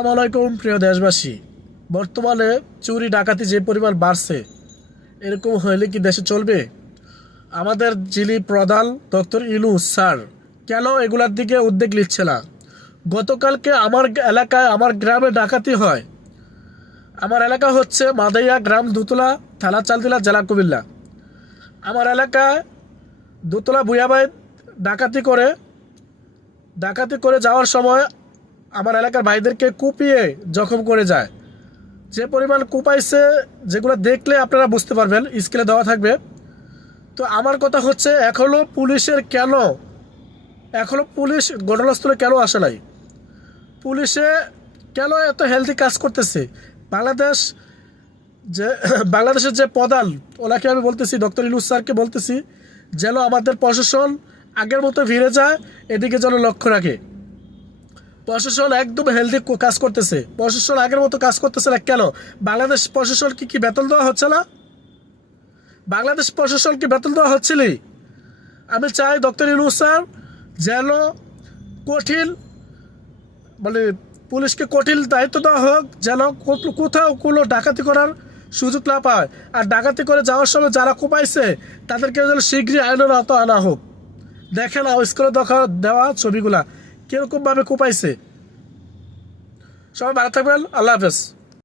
আসসালামাইকুম প্রিয় দেশবাসী। বর্তমানে চুরি ডাকাতি যে পরিমাণ বাড়ছে, এরকম হইলে কি দেশে চলবে? আমাদের যিনি প্রধান ডক্টর ইউনূস স্যার কেন এগুলার দিকে উদ্যোগ নিচ্ছে না? গতকালকে আমার এলাকায়, আমার গ্রামে ডাকাতি হয়। আমার এলাকা হচ্ছে মাদাইয়া গ্রাম, দুতলা থানা, চালদিলা, জেলা কুমিল্লা। আমার এলাকায় দুতলা ভুয়াবাই ডাকাতি করে যাওয়ার সময় আমার এলাকার ভাইদেরকে কুপিয়ে জখম করে যায়। যে পরিমাণ কুপাইছে, যেগুলো দেখলে আপনারা বুঝতে পারবেন, স্কেলে দেওয়া থাকবে। তো আমার কথা হচ্ছে, এখনো পুলিশ ঘটনাস্থলে কেন আসে নাই? পুলিশে কেন এত হেলদি কাজ করতেছে? বাংলাদেশ যে বাংলাদেশের যে প্রধান, ওনাকে আমি বলতেছি, ডক্টর ইউনূস স্যারকে বলতেছি, যেন আমাদের প্রশাসন আগের মতো ফিরে যায়, এদিকে যেন লক্ষ্য রাখে। প্রশাসন একদম হেলদি কাজ করতেছে, প্রশাসন আগের মতো কাজ করতেছে না কেন? বাংলাদেশ প্রশাসন কি বেতন দেওয়া হচ্ছে না? বাংলাদেশ প্রশাসনকে বেতন দেওয়া হচ্ছিলই। আমি চাই ডক্টর ইউনূস স্যার যেন কঠিন, মানে পুলিশকে কঠিন দায়িত্ব দেওয়া হোক, যেন কোথাও কোনো ডাকাতি করার সুযোগ না পায়। আর ডাকাতি করে যাওয়ার সময় যারা কোপাইছে, তাদেরকে যেন শীঘ্রই আইনের আওতায় আনা হোক। দেখেন স্কুলে দেওয়া ছবিগুলা কীরকমভাবে কোপাইছে। সবাই ভালো থাকবেন, আল্লাহ হাফেজ।